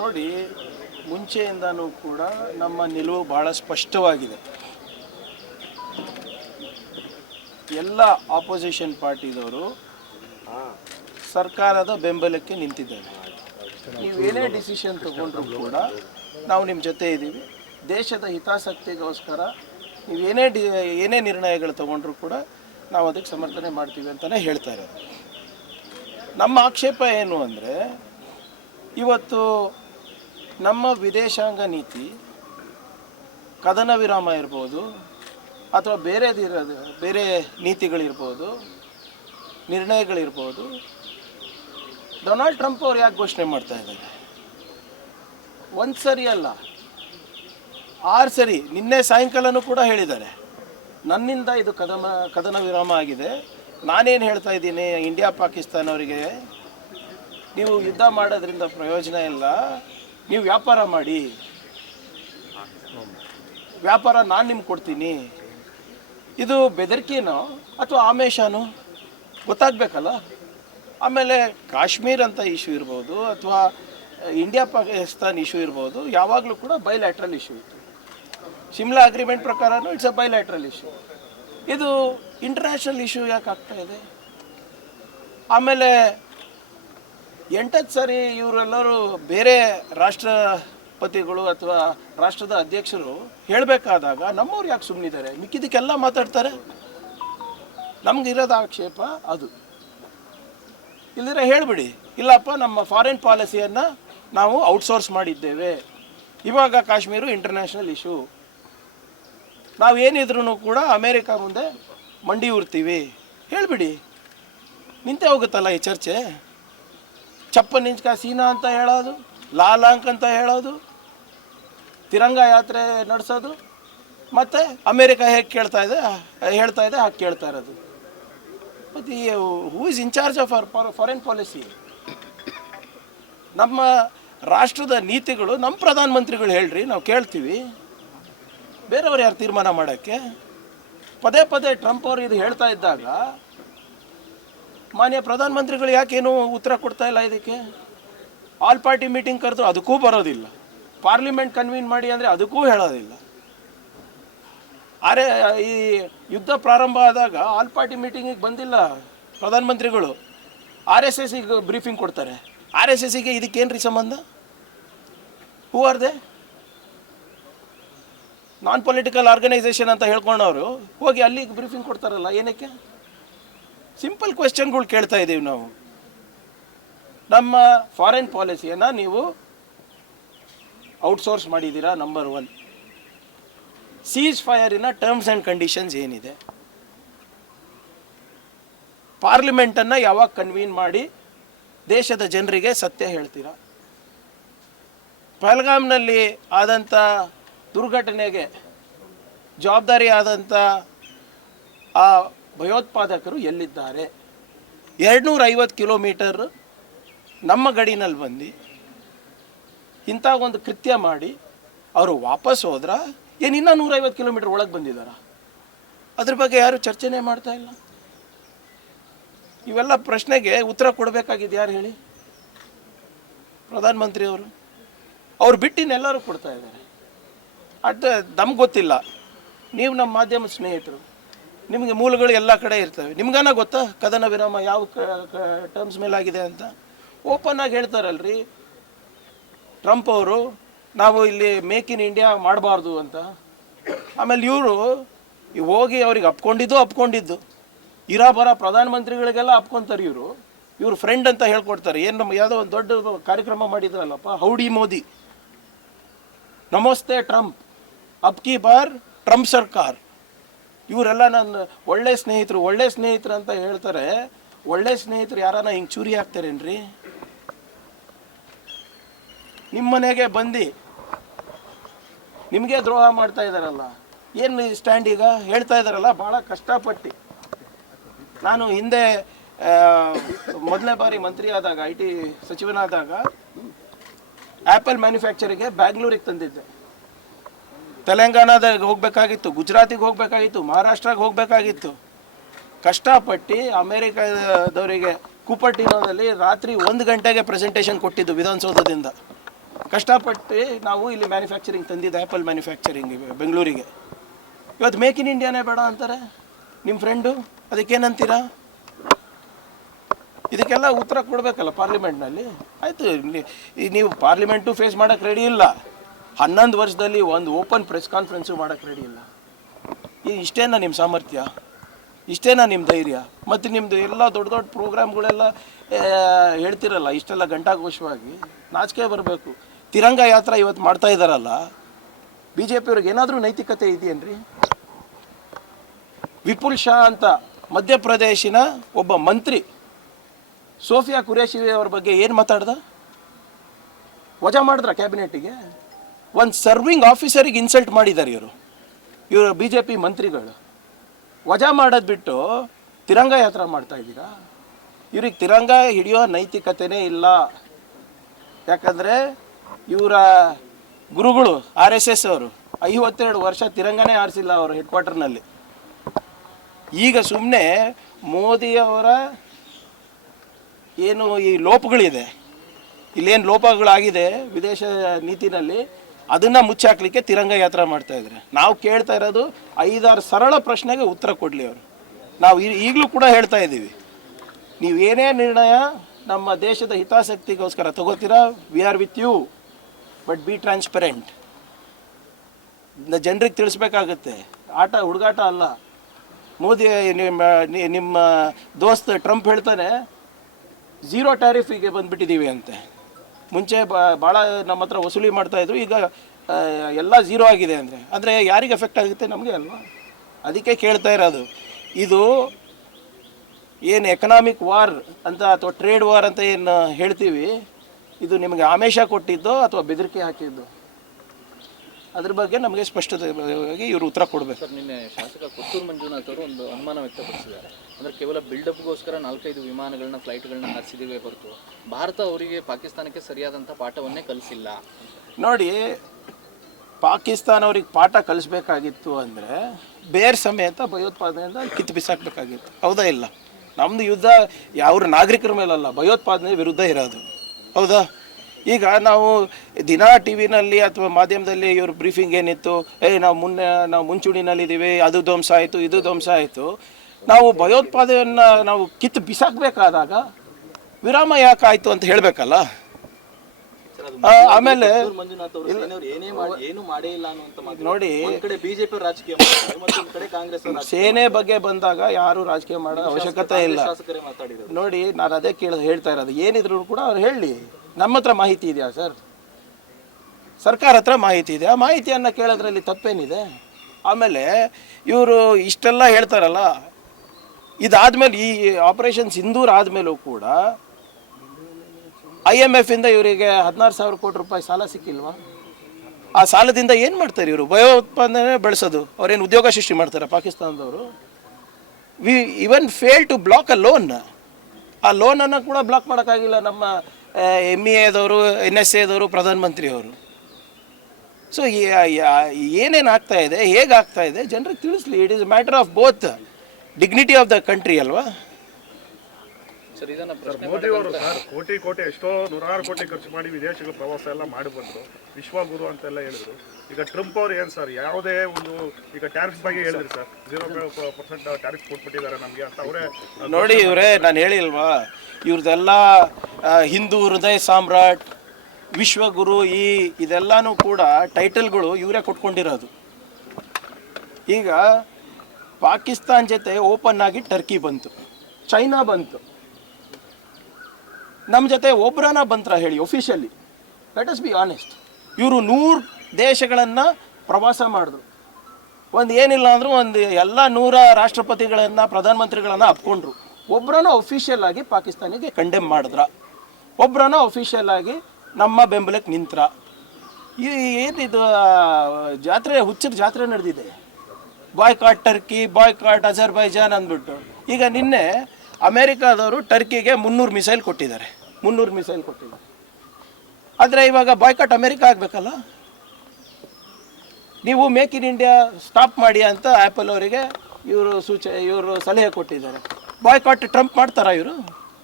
ನೋಡಿ, ಮುಂಚೆಯಿಂದನೂ ಕೂಡ ನಮ್ಮ ನಿಲುವು ಭಾಳ ಸ್ಪಷ್ಟವಾಗಿದೆ. ಎಲ್ಲ ಆಪೋಸಿಷನ್ ಪಾರ್ಟಿದವರು ಸರ್ಕಾರದ ಬೆಂಬಲಕ್ಕೆ ನಿಂತಿದ್ದೇವೆ. ನೀವೇನೇ ಡಿಸಿಷನ್ ತಗೊಂಡ್ರೂ ಕೂಡ ನಾವು ನಿಮ್ಮ ಜೊತೆ ಇದ್ದೀವಿ. ದೇಶದ ಹಿತಾಸಕ್ತಿಗೋಸ್ಕರ ಏನೇ ನಿರ್ಣಯಗಳು ತಗೊಂಡ್ರೂ ಕೂಡ ನಾವು ಅದಕ್ಕೆ ಸಮರ್ಥನೆ ಮಾಡ್ತೀವಿ ಅಂತಲೇ ಹೇಳ್ತಾ ಇರೋದು. ನಮ್ಮ ಆಕ್ಷೇಪ ಏನು ಅಂದರೆ, ಇವತ್ತು ನಮ್ಮ ವಿದೇಶಾಂಗ ನೀತಿ ಕದನ ವಿರಾಮ ಇರ್ಬೋದು ಅಥವಾ ಬೇರೆ ನೀತಿಗಳಿರ್ಬೋದು, ನಿರ್ಣಯಗಳಿರ್ಬೋದು, ಡೊನಾಲ್ಡ್ ಟ್ರಂಪ್ ಅವ್ರು ಯಾಕೆ ಘೋಷಣೆ ಮಾಡ್ತಾ ಇದ್ದಾರೆ? ಒಂದು ಸರಿ ಅಲ್ಲ, 6 ಸರಿ. ನಿನ್ನೆ ಸಾಯಂಕಾಲನೂ ಕೂಡ ಹೇಳಿದ್ದಾರೆ, ನನ್ನಿಂದ ಇದು ಕದನ ವಿರಾಮ ಆಗಿದೆ. ನಾನೇನು ಹೇಳ್ತಾ ಇದ್ದೀನಿ, ಇಂಡಿಯಾ ಪಾಕಿಸ್ತಾನ ಅವರಿಗೆ ನೀವು ಯುದ್ಧ ಮಾಡೋದ್ರಿಂದ ಪ್ರಯೋಜನ ಇಲ್ಲ, ನೀವು ವ್ಯಾಪಾರ ಮಾಡಿ, ವ್ಯಾಪಾರ ನಾನು ನಿಮ್ಗೆ ಕೊಡ್ತೀನಿ. ಇದು ಬೆದರಿಕೆನೋ ಅಥವಾ ಆಮೇಶನೋ ಗೊತ್ತಾಗಬೇಕಲ್ಲ. ಆಮೇಲೆ ಕಾಶ್ಮೀರ್ ಅಂತ ಇಶ್ಯೂ ಇರ್ಬೋದು ಅಥವಾ ಇಂಡಿಯಾ ಪಾಕಿಸ್ತಾನ್ ಇಶ್ಯೂ ಇರ್ಬೋದು, ಯಾವಾಗಲೂ ಕೂಡ ಬೈಲ್ಯಾಟ್ರಲ್ ಇಶ್ಯೂ ಇತ್ತು. ಶಿಮ್ಲಾ ಅಗ್ರಿಮೆಂಟ್ ಪ್ರಕಾರನೂ ಇಟ್ಸ್ ಅ ಬೈಲ್ಯಾಟ್ರಲ್ ಇಶ್ಯೂ. ಇದು ಇಂಟರ್ನ್ಯಾಷನಲ್ ಇಶ್ಯೂ ಯಾಕೆ ಆಗ್ತಾ ಇದೆ? ಆಮೇಲೆ 8 ಸರಿ ಇವರೆಲ್ಲರೂ ಬೇರೆ ರಾಷ್ಟ್ರಪತಿಗಳು ಅಥವಾ ರಾಷ್ಟ್ರದ ಅಧ್ಯಕ್ಷರು ಹೇಳಬೇಕಾದಾಗ ನಮ್ಮವ್ರು ಯಾಕೆ ಸುಮ್ಮನಿದ್ದಾರೆ? ಮಿಕ್ಕಿದಕ್ಕೆಲ್ಲ ಮಾತಾಡ್ತಾರೆ. ನಮಗಿರೋದು ಆಕ್ಷೇಪ ಅದು. ಇಲ್ಲದ್ರೆ ಹೇಳಿಬಿಡಿ, ಇಲ್ಲಪ್ಪ ನಮ್ಮ ಫಾರಿನ್ ಪಾಲಿಸಿಯನ್ನು ನಾವು ಔಟ್ಸೋರ್ಸ್ ಮಾಡಿದ್ದೇವೆ, ಇವಾಗ ಕಾಶ್ಮೀರ ಇಂಟರ್ನ್ಯಾಷನಲ್ ಇಶ್ಯೂ, ನಾವೇನಿದ್ರೂ ಕೂಡ ಅಮೇರಿಕಾ ಮುಂದೆ ಮಂಡಿ ಉರ್ತೀವಿ ಹೇಳಿಬಿಡಿ. ನಿಂತೇ ಹೋಗುತ್ತಲ್ಲ ಈ ಚರ್ಚೆ. ಚಪ್ಪನ್ ಇಂಚ್ ಕಾ ಸೀನಾ ಅಂತ ಹೇಳೋದು, ಲಾಲಾಂಕ್ ಅಂತ ಹೇಳೋದು, ತಿರಂಗ ಯಾತ್ರೆ ನಡೆಸೋದು, ಮತ್ತು ಅಮೇರಿಕಾ ಹೇಗೆ ಹೇಳ್ತಾ ಇದೆ ಹಾಗೆ ಕೇಳ್ತಾ ಇರೋದು. ಮತ್ತು who is in charge of foreign policy? ನಮ್ಮ ರಾಷ್ಟ್ರದ ನೀತಿಗಳು ನಮ್ಮ ಪ್ರಧಾನಮಂತ್ರಿಗಳು ಹೇಳ್ರಿ, ನಾವು ಕೇಳ್ತೀವಿ. ಬೇರೆಯವ್ರು ಯಾರು ತೀರ್ಮಾನ ಮಾಡೋಕ್ಕೆ? ಪದೇ ಟ್ರಂಪ್ ಅವರು ಇದು ಹೇಳ್ತಾ ಇದ್ದಾಗ ಮಾನ್ಯ ಪ್ರಧಾನಮಂತ್ರಿಗಳು ಯಾಕೇನು ಉತ್ತರ ಕೊಡ್ತಾ ಇಲ್ಲ ಇದಕ್ಕೆ? ಆಲ್ ಪಾರ್ಟಿ ಮೀಟಿಂಗ್ ಕರೆದು ಅದಕ್ಕೂ ಬರೋದಿಲ್ಲ, ಪಾರ್ಲಿಮೆಂಟ್ ಕನ್ವೀನ್ ಮಾಡಿ ಅಂದರೆ ಅದಕ್ಕೂ ಹೇಳೋದಿಲ್ಲ. ಈ ಯುದ್ಧ ಪ್ರಾರಂಭ ಆದಾಗ ಆಲ್ ಪಾರ್ಟಿ ಮೀಟಿಂಗಿಗೆ ಬಂದಿಲ್ಲ ಪ್ರಧಾನಮಂತ್ರಿಗಳು, RSSಗೆ ಬ್ರೀಫಿಂಗ್ ಕೊಡ್ತಾರೆ. RSSಗೆ ಇದಕ್ಕೇನು ಸಂಬಂಧ? Who are they? Non political organisation ಅಂತ ಹೇಳ್ಕೊಂಡವರು ಹೋಗಿ ಅಲ್ಲಿಗೆ ಬ್ರೀಫಿಂಗ್ ಕೊಡ್ತಾರಲ್ಲ, ಏನಕ್ಕೆ? ಸಿಂಪಲ್ ಕ್ವೆಶ್ಚನ್ಗಳು ಕೇಳ್ತಾ ಇದ್ದೀವಿ ನಾವು. ನಮ್ಮ ಫಾರಿನ್ ಪಾಲಿಸಿಯನ್ನು ನೀವು ಔಟ್ಸೋರ್ಸ್ ಮಾಡಿದ್ದೀರಾ, ನಂಬರ್ 1. ಸೀಸ್ ಫೈರಿನ ಟರ್ಮ್ಸ್ ಆ್ಯಂಡ್ ಕಂಡೀಷನ್ಸ್ ಏನಿದೆ? ಪಾರ್ಲಿಮೆಂಟನ್ನು ಯಾವಾಗ ಕನ್ವೀನ್ ಮಾಡಿ ದೇಶದ ಜನರಿಗೆ ಸತ್ಯ ಹೇಳ್ತೀರಾ? ಪಹಲ್ಗಾಮ್ನಲ್ಲಿ ಆದಂಥ ದುರ್ಘಟನೆಗೆ ಜವಾಬ್ದಾರಿ ಆದಂಥ ಆ ಭಯೋತ್ಪಾದಕರು ಎಲ್ಲಿದ್ದಾರೆ? 250 ಕಿಲೋಮೀಟರ್ ನಮ್ಮ ಗಡಿನಲ್ಲಿ ಬಂದು ಇಂಥ ಒಂದು ಕೃತ್ಯ ಮಾಡಿ ಅವರು ವಾಪಸ್ ಹೋದ್ರ, ಏನು ಇನ್ನೂ 150 ಕಿಲೋಮೀಟರ್ ಒಳಗೆ ಬಂದಿದ್ದಾರಾ? ಅದ್ರ ಬಗ್ಗೆ ಯಾರು ಚರ್ಚೆನೇ ಮಾಡ್ತಾ ಇಲ್ಲ. ಇವೆಲ್ಲ ಪ್ರಶ್ನೆಗೆ ಉತ್ತರ ಕೊಡಬೇಕಾಗಿದ್ದು ಯಾರು ಹೇಳಿ? ಪ್ರಧಾನಮಂತ್ರಿಯವರು. ಅವ್ರು ಬಿಟ್ಟಿನೆಲ್ಲರೂ ಕೊಡ್ತಾ ಇದ್ದಾರೆ. ನಮ್ಗೆ ಗೊತ್ತಿಲ್ಲ, ನೀವು ನಮ್ಮ ಮಾಧ್ಯಮ ಸ್ನೇಹಿತರು, ನಿಮಗೆ ಮೂಲಗಳು ಎಲ್ಲ ಕಡೆ ಇರ್ತವೆ. ನಿಮ್ಗಾನ ಗೊತ್ತಾ ಕದನ ವಿರಾಮ ಯಾವ ಟರ್ಮ್ಸ್ ಮೇಲಾಗಿದೆ ಅಂತ? ಓಪನ್ ಆಗಿ ಹೇಳ್ತಾರಲ್ರಿ ಟ್ರಂಪ್ ಅವರು, ನಾವು ಇಲ್ಲಿ ಮೇಕ್ ಇನ್ ಇಂಡಿಯಾ ಮಾಡಬಾರ್ದು ಅಂತ. ಆಮೇಲೆ ಇವರು ಹೋಗಿ ಅವ್ರಿಗೆ ಅಪ್ಕೊಂಡಿದ್ದು ಇರಾಬರ ಪ್ರಧಾನಮಂತ್ರಿಗಳಿಗೆಲ್ಲ ಅಪ್ಕೊಂತಾರೆ. ಇವರು ಫ್ರೆಂಡ್ ಅಂತ ಹೇಳ್ಕೊಡ್ತಾರೆ. ಏನು ನಮ್ಮ ಯಾವುದೋ ಒಂದು ದೊಡ್ಡ ಕಾರ್ಯಕ್ರಮ ಮಾಡಿದ್ರಲ್ಲಪ್ಪ, ಹೌಡಿ ಮೋದಿ, ನಮಸ್ತೆ ಟ್ರಂಪ್, ಅಬ್ ಕಿ ಬಾರ್ ಟ್ರಂಪ್ ಸರ್ಕಾರ. ಇವರೆಲ್ಲ ನನ್ನ ಒಳ್ಳೆ ಸ್ನೇಹಿತರು ಅಂತ ಹೇಳ್ತಾರೆ. ಒಳ್ಳೆ ಸ್ನೇಹಿತರು ಯಾರಾನ ಹಿಂಗೆ ಚೂರಿ ಹಾಕ್ತಾರೇನ್ರಿ? ನಿಮ್ಮ ಮನೆಗೆ ಬಂದು ನಿಮಗೆ ದ್ರೋಹ ಮಾಡ್ತಾ ಇದ್ದಾರಲ್ಲ, ಏನು ಸ್ಟ್ಯಾಂಡ್ ಈಗ ಹೇಳ್ತಾ ಇದ್ದಾರಲ್ಲ ಭಾಳ ಕಷ್ಟಪಟ್ಟು. ನಾನು ಹಿಂದೆ ಮೊದಲನೇ ಬಾರಿ ಮಂತ್ರಿ ಆದಾಗ, IT ಸಚಿವನಾದಾಗ ಆ್ಯಪಲ್ ಮ್ಯಾನುಫ್ಯಾಕ್ಚರಿಗೆ ಬ್ಯಾಂಗ್ಳೂರಿಗೆ ತಂದಿದ್ದೆ. ತೆಲಂಗಾಣದಾಗ ಹೋಗಬೇಕಾಗಿತ್ತು, ಗುಜರಾತಿಗೆ ಹೋಗಬೇಕಾಗಿತ್ತು, ಮಹಾರಾಷ್ಟ್ರಕ್ಕೆ ಹೋಗಬೇಕಾಗಿತ್ತು. ಕಷ್ಟಪಟ್ಟು ಅಮೇರಿಕಾದವರಿಗೆ ಕುಪರ್ಟಿನೋದಲ್ಲಿ ರಾತ್ರಿ 1 ಗಂಟೆಗೆ ಪ್ರೆಸೆಂಟೇಷನ್ ಕೊಟ್ಟಿದ್ದು ವಿಧಾನಸೌಧದಿಂದ. ಕಷ್ಟಪಟ್ಟು ನಾವು ಇಲ್ಲಿ ಮ್ಯಾನುಫ್ಯಾಕ್ಚರಿಂಗ್ ತಂದಿದ್ದು, ಆ್ಯಪಲ್ ಮ್ಯಾನುಫ್ಯಾಕ್ಚರಿಂಗ್ ಬೆಂಗಳೂರಿಗೆ. ಇವತ್ತು ಮೇಕ್ ಇನ್ ಇಂಡಿಯಾನೇ ಬೇಡ ಅಂತಾರೆ ನಿಮ್ಮ ಫ್ರೆಂಡು. ಅದಕ್ಕೇನಂತೀರಾ? ಇದಕ್ಕೆಲ್ಲ ಉತ್ತರ ಕೊಡಬೇಕಲ್ಲ ಪಾರ್ಲಿಮೆಂಟ್ನಲ್ಲಿ. ಆಯಿತು, ನೀವು ಪಾರ್ಲಿಮೆಂಟು ಫೇಸ್ ಮಾಡೋಕ್ಕೆ ರೆಡಿ ಇಲ್ಲ, 11 ವರ್ಷದಲ್ಲಿ ಒಂದು ಓಪನ್ ಪ್ರೆಸ್ ಕಾನ್ಫರೆನ್ಸು ಮಾಡೋಕ್ಕೆ ರೆಡಿ ಇಲ್ಲ. ಇಷ್ಟೇನಾ ನಿಮ್ಮ ಸಾಮರ್ಥ್ಯ? ಇಷ್ಟೇನಾ ನಿಮ್ಮ ಧೈರ್ಯ? ಮತ್ತು ನಿಮ್ಮದು ಎಲ್ಲ ದೊಡ್ಡ ದೊಡ್ಡ ಪ್ರೋಗ್ರಾಮ್ಗಳೆಲ್ಲ ಹೇಳ್ತಿರಲ್ಲ ಇಷ್ಟೆಲ್ಲ ಘಂಟಾಘೋಷವಾಗಿ, ನಾಚಿಕೆ ಬರಬೇಕು. ತಿರಂಗ ಯಾತ್ರಾ ಇವತ್ತು ಮಾಡ್ತಾ ಇದ್ದಾರಲ್ಲ, ಬಿ ಜೆ ಪಿಯವ್ರಿಗೆ ಏನಾದರೂ ನೈತಿಕತೆ ಇದೆಯೇನ್ರಿ? ವಿಪುಲ್ ಶಾ ಅಂತ ಮಧ್ಯಪ್ರದೇಶಿನ ಒಬ್ಬ ಮಂತ್ರಿ ಸೋಫಿಯಾ ಕುರೇಶಿ ಅವ್ರ ಬಗ್ಗೆ ಏನು ಮಾತಾಡ್ದ? ವಜಾ ಮಾಡಿದ್ರ ಕ್ಯಾಬಿನೆಟ್ಟಿಗೆ? ಒಂದು ಸರ್ವಿಂಗ್ ಆಫೀಸರಿಗೆ ಇನ್ಸಲ್ಟ್ ಮಾಡಿದ್ದಾರೆ ಇವರು ಬಿ ಜೆ ಪಿ ಮಂತ್ರಿಗಳು. ವಜಾ ಮಾಡೋದು ಬಿಟ್ಟು ತಿರಂಗ ಯಾತ್ರಾ ಮಾಡ್ತಾ ಇದ್ದೀರಾ? ಇವ್ರಿಗೆ ತಿರಂಗ ಹಿಡಿಯೋ ನೈತಿಕತೆನೇ ಇಲ್ಲ. ಯಾಕಂದರೆ ಇವರ ಗುರುಗಳು RSS ಅವರು 52 ವರ್ಷ ತಿರಂಗನೇ ಆರಿಸಿಲ್ಲ ಅವರು ಹೆಡ್ ಕ್ವಾರ್ಟರ್ನಲ್ಲಿ. ಈಗ ಸುಮ್ಮನೆ ಮೋದಿಯವರ ಏನು ಈ ಲೋಪಗಳಿದೆ, ಇಲ್ಲೇನು ಲೋಪಗಳಾಗಿದೆ ವಿದೇಶ ನೀತಿನಲ್ಲಿ, ಅದನ್ನು ಮುಚ್ಚಾಕ್ಲಿಕ್ಕೆ ತಿರಂಗ ಯಾತ್ರಾ ಮಾಡ್ತಾ ಇದ್ದಾರೆ. ನಾವು ಕೇಳ್ತಾ ಇರೋದು 5-6 ಸರಳ ಪ್ರಶ್ನೆಗೆ ಉತ್ತರ ಕೊಡಲಿ ಅವರು. ನಾವು ಈಗಲೂ ಕೂಡ ಹೇಳ್ತಾ ಇದ್ದೀವಿ, ನೀವು ಏನೇ ನಿರ್ಣಯ ನಮ್ಮ ದೇಶದ ಹಿತಾಸಕ್ತಿಗೋಸ್ಕರ ತಗೋತೀರಾ, we are with you, but be transparent. ಜನರಿಗೆ ತಿಳಿಸ್ಬೇಕಾಗತ್ತೆ, ಆಟ ಹುಡುಗಾಟ ಅಲ್ಲ. ಮೋದಿ ನಿಮ್ಮ ದೋಸ್ತ್ ಟ್ರಂಪ್ ಹೇಳ್ತಾನೆ 0 ಟ್ಯಾರಿಫಿಗೆ ಬಂದುಬಿಟ್ಟಿದ್ದೀವಿ ಅಂತೆ. ಮುಂಚೆ ಭಾಳ ನಮ್ಮ ಹತ್ರ ವಸೂಲಿ ಮಾಡ್ತಾಯಿದ್ರು, ಈಗ ಎಲ್ಲ 0 ಆಗಿದೆ ಅಂದರೆ ಯಾರಿಗೆ ಎಫೆಕ್ಟ್ ಆಗುತ್ತೆ? ನಮಗೆ ಅಲ್ವಾ? ಅದಕ್ಕೆ ಕೇಳ್ತಾ ಇರೋದು, ಇದು ಏನು ಎಕನಾಮಿಕ್ ವಾರ್ ಅಂತ ಅಥವಾ ಟ್ರೇಡ್ ವಾರ್ ಅಂತ ಏನು ಹೇಳ್ತೀವಿ, ಇದು ನಿಮಗೆ ಆಮಿಷ ಕೊಟ್ಟಿದ್ದೋ ಅಥವಾ ಬೆದರಿಕೆ ಹಾಕಿದ್ದು? ಅದ್ರ ಬಗ್ಗೆ ನಮಗೆ ಸ್ಪಷ್ಟತೆಯಾಗಿ ಇವರು ಉತ್ತರ ಕೊಡಬೇಕು. ಸರ್, ನಿನ್ನೆ ಶಾಸಕ ಕೊತ್ತೂರು ಮಂಜುನಾಥ್ ಅವರು ಒಂದು ಅನುಮಾನ ವ್ಯಕ್ತಪಡಿಸಿದ್ದಾರೆ. ಅಂದರೆ ಕೇವಲ ಬಿಲ್ಡಪ್ಗೋಸ್ಕರ 4-5 ವಿಮಾನಗಳನ್ನ ಫ್ಲೈಟ್ಗಳನ್ನ ಹಾರಿಸಿದ್ದೀವಿ ಹೊರತು ಭಾರತ ಅವರಿಗೆ ಪಾಕಿಸ್ತಾನಕ್ಕೆ ಸರಿಯಾದಂಥ ಪಾಠವನ್ನೇ ಕಲಿಸಿಲ್ಲ. ನೋಡಿ, ಪಾಕಿಸ್ತಾನ ಅವ್ರಿಗೆ ಪಾಠ ಕಲಿಸ್ಬೇಕಾಗಿತ್ತು ಅಂದರೆ ಬೇರೆ ಸಮೇತ ಭಯೋತ್ಪಾದನೆಯಿಂದ ಕಿತ್ತು ಬಿಸಾಕಬೇಕಾಗಿತ್ತು. ಹೌದಾ ಇಲ್ಲ? ನಮ್ಮದು ಯುದ್ಧ ಅವ್ರ ನಾಗರಿಕರ ಮೇಲಲ್ಲ, ಭಯೋತ್ಪಾದನೆ ವಿರುದ್ಧ ಇರೋದು. ಹೌದಾ? ಈಗ ನಾವು ದಿನ ಟಿ ವಿನಲ್ಲಿ ಅಥವಾ ಮಾಧ್ಯಮದಲ್ಲಿ ಇವ್ರ ಬ್ರೀಫಿಂಗ್ ಏನಿತ್ತು, ನಾವು ಮುಂಚೂಣಿನಲ್ಲಿದ್ದೀವಿ, ಅದು ಧ್ವಂಸ ಆಯಿತು, ಇದು ಧ್ವಂಸ ಆಯಿತು. ನಾವು ಭಯೋತ್ಪಾದನೆಯನ್ನು ನಾವು ಕಿತ್ತು ಬಿಸಾಕಬೇಕಾದಾಗ ವಿರಾಮ ಯಾಕಾಯಿತು ಅಂತ ಹೇಳಬೇಕಲ್ಲ. ಆಮೇಲೆ ನೋಡಿ, ಸೇನೆ ಬಗ್ಗೆ ಬಂದಾಗ ಯಾರು ರಾಜಕೀಯ ಮಾಡೋ ಅವಶ್ಯಕತೆ ಇಲ್ಲ. ನೋಡಿ, ನಾನು ಅದೇ ಹೇಳ್ತಾ ಇರೋದು, ಏನಿದ್ರು ಕೂಡ ಅವ್ರು ಹೇಳಿ. ನಮ್ಮ ಹತ್ರ ಮಾಹಿತಿ ಇದೆಯಾ ಸರ್? ಸರ್ಕಾರ ಹತ್ರ ಮಾಹಿತಿ ಇದೆ. ಆ ಮಾಹಿತಿಯನ್ನು ಕೇಳೋದ್ರಲ್ಲಿ ತಪ್ಪೇನಿದೆ? ಆಮೇಲೆ ಇವರು ಇಷ್ಟೆಲ್ಲ ಹೇಳ್ತಾರಲ್ಲ, ಇದಾದಮೇಲೆ ಈ ಆಪರೇಷನ್ ಸಿಂಧೂರ್ ಆದಮೇಲೂ ಕೂಡ IMF ಇಂದ ಇವರಿಗೆ 16,000 ಕೋಟಿ ರೂಪಾಯಿ ಸಾಲ ಸಿಕ್ಕಿಲ್ವಾ? ಆ ಸಾಲದಿಂದ ಏನು ಮಾಡ್ತಾರೆ ಇವರು? ಭಯೋತ್ಪಾದನೆ ಬೆಳೆಸೋದು. ಅವ್ರೇನು ಉದ್ಯೋಗ ಸೃಷ್ಟಿ ಮಾಡ್ತಾರೆ ಪಾಕಿಸ್ತಾನದವರು? We even fail to block a loan. ಆ ಲೋನನ್ನು ಕೂಡ ಬ್ಲಾಕ್ ಮಾಡೋಕ್ಕಾಗಿಲ್ಲ ನಮ್ಮ MEAದವರು, NSAದವರು, ಪ್ರಧಾನಮಂತ್ರಿಯವರು. ಸೊ ಏನೇನು ಆಗ್ತಾ ಇದೆ, ಹೇಗಾಗ್ತಾ ಇದೆ ಜನರಿಗೆ ತಿಳಿಸ್ಲಿ. It is matter of both dignity of the country ಅಲ್ವಾ? ಮೋದಿ ಅವರು ಸರ್ ಕೋಟಿ ಎಷ್ಟೋ 100 ಕೋಟಿ ಖರ್ಚು ಮಾಡಿ ವಿದೇಶಗಳ ಪ್ರವಾಸ ಎಲ್ಲ ಮಾಡಿ ಬಂದರು, ವಿಶ್ವಗುರು ಅಂತೆಲ್ಲ ಹೇಳಿದ್ರು. ಈಗ ಟ್ರಂಪ್ ಅವ್ರು ಏನು ಸರ್ ಯಾವುದೇ ಒಂದು ಈಗ ಟ್ಯಾರಿಫ್ ಬಗ್ಗೆ ಹೇಳಿದ್ರು ಸರ್, 0% ಟ್ಯಾರಿಫ್ ಕೊಟ್ಬಿಟ್ಟಿದ್ದಾರೆ ನಮಗೆ ಅಂತ ಅವರೇ. ನೋಡಿ ಇವರೇ, ನಾನು ಹೇಳಿಲ್ವಾ, ಇವ್ರದ್ದೆಲ್ಲ ಹಿಂದೂ ಹೃದಯ ಸಾಮ್ರಾಟ್, ವಿಶ್ವಗುರು, ಇದೆಲ್ಲನೂ ಕೂಡ ಟೈಟಲ್ಗಳು ಇವರೇ ಕೊಟ್ಕೊಂಡಿರೋದು. ಈಗ ಪಾಕಿಸ್ತಾನ ಜೊತೆ ಓಪನ್ ಆಗಿ ಟರ್ಕಿ ಬಂತು, ಚೈನಾ ಬಂತು, ನಮ್ಮ ಜೊತೆ ಒಬ್ಬರನ್ನ ಬಂತ್ರ ಹೇಳಿ officially? Let us be honest. ಇವರು 100 ದೇಶಗಳನ್ನು ಪ್ರವಾಸ ಮಾಡಿದ್ರು. ಒಂದು ಏನಿಲ್ಲ ಅಂದರೂ ಒಂದು ಎಲ್ಲ 100 ರಾಷ್ಟ್ರಪತಿಗಳನ್ನು, ಪ್ರಧಾನಮಂತ್ರಿಗಳನ್ನು ಅಪ್ಕೊಂಡ್ರು. ಒಬ್ಬರನ್ನ ಒಫಿಷಿಯಲ್ ಆಗಿ ಪಾಕಿಸ್ತಾನಿಗೆ ಕಂಡೆಮ್ ಮಾಡಿದ್ರ, ಒಬ್ಬರನ್ನ ಒಫಿಷಿಯಲ್ ಆಗಿ ನಮ್ಮ ಬೆಂಬಲಕ್ಕೆ ನಿಂತ್ರ. ಏನಿದು ಜಾತ್ರೆ, ಹುಚ್ಚರ ಜಾತ್ರೆ ನಡೆದಿದೆ. ಬಾಯ್ಕಾಟ್ ಟರ್ಕಿ, ಬಾಯ್ಕಾಟ್ ಅಜರ್ಬೈಜಾನ್ ಅಂದ್ಬಿಟ್ಟು. ಈಗ ನಿನ್ನೆ ಅಮೇರಿಕಾದವರು ಟರ್ಕಿಗೆ 300 ಮಿಸೈಲ್ ಕೊಟ್ಟಿದ್ದಾರೆ. ಆದರೆ ಇವಾಗ ಬಾಯ್ಕಾಟ್ ಅಮೇರಿಕಾ ಆಗಬೇಕಲ್ಲ. ನೀವು ಮೇಕ್ ಇನ್ ಇಂಡಿಯಾ ಸ್ಟಾಪ್ ಮಾಡಿ ಅಂತ ಆ್ಯಪಲ್ ಅವರಿಗೆ ಇವರು ಸಲಹೆ ಕೊಟ್ಟಿದ್ದಾರೆ. ಬಾಯ್ಕಾಟ್ ಟ್ರಂಪ್ ಮಾಡ್ತಾರಾ? ಇವರು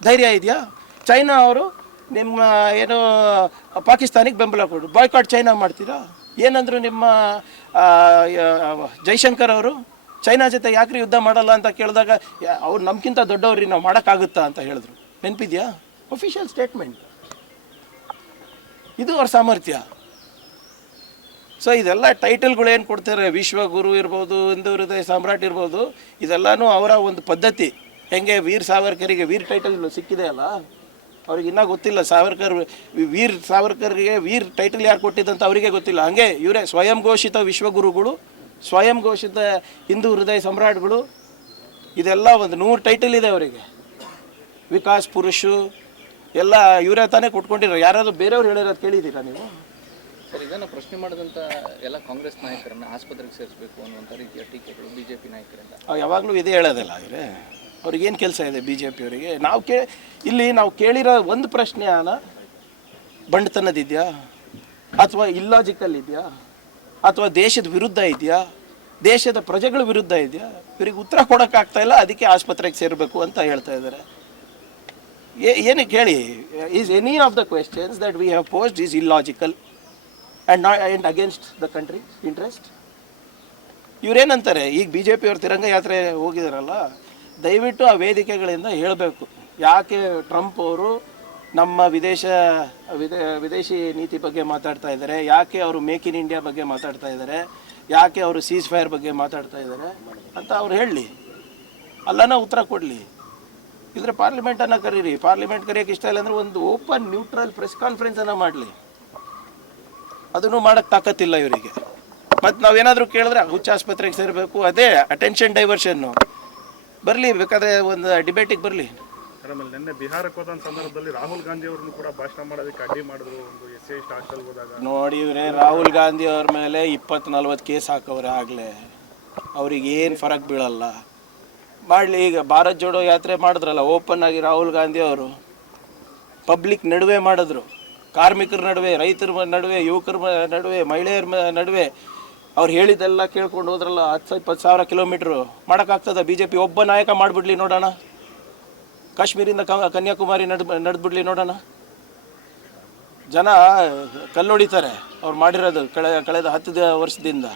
ಧೈರ್ಯ ಇದೆಯಾ? ಚೈನಾ ಅವರು ನಿಮ್ಮ ಏನು ಪಾಕಿಸ್ತಾನಿಗೆ ಬೆಂಬಲ ಕೊಡು, ಬಾಯ್ಕಾಟ್ ಚೈನಾ ಮಾಡ್ತೀರಾ? ಏನಂದ್ರು ನಿಮ್ಮ ಜೈಶಂಕರ್ ಅವರು ಚೈನಾ ಜೊತೆ ಯಾಕ್ರಿ ಯುದ್ಧ ಮಾಡಲ್ಲ ಅಂತ ಕೇಳಿದಾಗ ಅವ್ರು ನಮ್ಗಿಂತ ದೊಡ್ಡವ್ರಿ, ನಾವು ಮಾಡೋಕ್ಕಾಗುತ್ತಾ ಅಂತ ಹೇಳಿದ್ರು. ನೆನಪಿದ್ಯಾ? Official statement. ಇದು ಅವ್ರ ಸಾಮರ್ಥ್ಯ. ಸೊ ಇದೆಲ್ಲ ಟೈಟಲ್ಗಳು ಏನು ಕೊಡ್ತಾರೆ, ವಿಶ್ವಗುರು ಇರ್ಬೋದು, ಹಿಂದೂ ಹೃದಯ ಸಾಮ್ರಾಟ್ ಇರ್ಬೋದು, ಇದೆಲ್ಲನೂ ಅವರ ಒಂದು ಪದ್ಧತಿ. ಹೆಂಗೆ ವೀರ್ ಸಾವರ್ಕರಿಗೆ ವೀರ್ ಟೈಟಲ್ ಸಿಕ್ಕಿದೆ ಅಲ್ಲ, ಅವ್ರಿಗೆ ಇನ್ನೂ ಗೊತ್ತಿಲ್ಲ ವೀರ್ ಸಾವರ್ಕರ್ಗೆ ವೀರ್ ಟೈಟಲ್ ಯಾರು ಕೊಟ್ಟಿದ್ದಂತ ಅವರಿಗೆ ಗೊತ್ತಿಲ್ಲ. ಹಂಗೆ ಇವರೇ ಸ್ವಯಂ ಘೋಷಿತ ವಿಶ್ವಗುರುಗಳು, ಸ್ವಯಂ ಘೋಷಿತ ಹಿಂದೂ ಹೃದಯ ಸಮ್ರಾಟ್ಗಳು, ಇದೆಲ್ಲ ಒಂದು 100 ಟೈಟಲ್ ಇದೆ ಅವರಿಗೆ. ವಿಕಾಸ್ ಪುರುಷು ಎಲ್ಲ ಇವರೇ ತಾನೇ ಕೊಟ್ಕೊಂಡಿರೋ. ಯಾರಾದರೂ ಬೇರೆಯವ್ರು ಹೇಳಿರೋದು ಕೇಳಿದ್ದೀರಾ ನೀವು? ಸರ್, ಇದನ್ನು ಪ್ರಶ್ನೆ ಮಾಡಿದಂಥ ಎಲ್ಲ ಕಾಂಗ್ರೆಸ್ ನಾಯಕರನ್ನ ಆಸ್ಪತ್ರೆಗೆ ಸೇರಿಸಬೇಕು ಅನ್ನುವಂಥ ರೀತಿಯ ಟೀಕೆಗಳು ಬಿಜೆಪಿ ನಾಯಕರಿಂದ ಯಾವಾಗಲೂ ಇದೇ ಹೇಳೋದಿಲ್ಲ ಇವರೇ. ಅವ್ರಿಗೇನು ಕೆಲಸ ಇದೆ ಬಿ ಜೆ ಪಿಯವರಿಗೆ? ಇಲ್ಲಿ ನಾವು ಕೇಳಿರೋ ಒಂದು ಪ್ರಶ್ನೆ ಬಂಡತನದಿದೆಯಾ, ಅಥವಾ ಇಲ್ಲಾಜಿಕಲ್ ಇದೆಯಾ, ಅಥವಾ ದೇಶದ ವಿರುದ್ಧ ಇದೆಯಾ, ದೇಶದ ಪ್ರಜೆಗಳ ವಿರುದ್ಧ ಇದೆಯಾ? ಇವರಿಗೆ ಉತ್ತರ ಕೊಡೋಕ್ಕಾಗ್ತಾ ಇಲ್ಲ, ಅದಕ್ಕೆ ಆಸ್ಪತ್ರೆಗೆ ಸೇರಬೇಕು ಅಂತ ಹೇಳ್ತಾ ಇದ್ದಾರೆ. ಏನಕ್ಕೆ ಹೇಳಿ? Is any of the questions that we have posed is illogical and against the country interest? ಇವರೇನಂತಾರೆ, ಈಗ ಬಿ ಜೆ ಪಿಯವ್ರು ತಿರಂಗ ಯಾತ್ರೆ ಹೋಗಿದಾರಲ್ಲ, ದಯವಿಟ್ಟು ಆ ವೇದಿಕೆಗಳಿಂದ ಹೇಳಬೇಕು, ಯಾಕೆ ಟ್ರಂಪ್ ಅವರು ನಮ್ಮ ವಿದೇಶಿ ನೀತಿ ಬಗ್ಗೆ ಮಾತಾಡ್ತಾ ಇದ್ದಾರೆ, ಯಾಕೆ ಅವರು ಮೇಕ್ ಇನ್ ಇಂಡಿಯಾ ಬಗ್ಗೆ ಮಾತಾಡ್ತಾ ಇದ್ದಾರೆ, ಯಾಕೆ ಅವರು ಸೀಸ್ ಫೈರ್ ಬಗ್ಗೆ ಮಾತಾಡ್ತಾ ಇದ್ದಾರೆ ಅಂತ ಅವ್ರು ಹೇಳಲಿ, ಅಲ್ಲನ ಉತ್ತರ ಕೊಡಲಿ. ಇದ್ರೆ ಪಾರ್ಲಿಮೆಂಟನ್ನು ಕರೀರಿ. ಪಾರ್ಲಿಮೆಂಟ್ ಕರೆಯೋಕ್ಕೆ ಇಷ್ಟ ಇಲ್ಲ ಅಂದರೆ ಒಂದು ಓಪನ್ ನ್ಯೂಟ್ರಲ್ ಪ್ರೆಸ್ ಕಾನ್ಫರೆನ್ಸನ್ನು ಮಾಡಲಿ. ಅದನ್ನು ಮಾಡೋಕ್ಕೆ ತಾಕತ್ತಿಲ್ಲ ಇವರಿಗೆ. ಮತ್ತು ನಾವೇನಾದರೂ ಕೇಳಿದ್ರೆ ಹುಚ್ಚ ಆಸ್ಪತ್ರೆಗೆ ಸೇರಬೇಕು, ಅದೇ ಅಟೆನ್ಷನ್ ಡೈವರ್ಷನ್ನು. ಬರಲಿ, ಬೇಕಾದರೆ ಒಂದು ಡಿಬೇಟಿಗೆ ಬರಲಿ. ಆಮೇಲೆ ನಿನ್ನೆ ಬಿಹಾರಕ್ಕೆ ಹೋದ ಸಂದರ್ಭದಲ್ಲಿ ರಾಹುಲ್ ಗಾಂಧಿ ಅವ್ರನ್ನು ಕೂಡ ಭಾಷಣ ಮಾಡೋದಕ್ಕೆ ಅಡ್ಡಿ ಮಾಡಿದ್ರು. ಒಂದು SC ಹಾಸ್ಟೆಲ್ ಹೋದಾಗ ನೋಡಿ, ಇವರೇ ರಾಹುಲ್ ಗಾಂಧಿ ಅವ್ರ ಮೇಲೆ 20-40 ಕೇಸ್ ಹಾಕವ್ರೆ ಆಗಲೇ. ಅವ್ರಿಗೆ ಏನು ಫರಕ್ ಬೀಳಲ್ಲ. ಮಾಡಲಿ. ಈಗ ಭಾರತ್ ಜೋಡೋ ಯಾತ್ರೆ ಮಾಡಿದ್ರಲ್ಲ ಓಪನ್ ಆಗಿ, ರಾಹುಲ್ ಗಾಂಧಿ ಅವರು ಪಬ್ಲಿಕ್ ನಡುವೆ ಮಾಡಿದ್ರು. ಕಾರ್ಮಿಕರ ನಡುವೆ, ರೈತರ ನಡುವೆ, ಯುವಕರ ನಡುವೆ, ಮಹಿಳೆಯರ ನಡುವೆ ಅವ್ರು ಹೇಳಿದ್ದೆಲ್ಲ ಕೇಳ್ಕೊಂಡು ಹೋದ್ರಲ್ಲ. 10-20 ಸಾವಿರ ಕಿಲೋಮೀಟ್ರು ಮಾಡೋಕ್ಕಾಗ್ತದ? ಬಿ ಜೆ ಪಿ ಒಬ್ಬ ನಾಯಕ ಮಾಡಿಬಿಡ್ಲಿ ನೋಡೋಣ. ಕಾಶ್ಮೀರಿಂದ ಕನ್ಯಾಕುಮಾರಿ ನಡೆದ್ಬಿಡ್ಲಿ ನೋಡೋಣ. ಜನ ಕಲ್ಲೊಡಿತಾರೆ ಅವ್ರು ಮಾಡಿರೋದು ಕಳೆದ 10 ವರ್ಷದಿಂದ.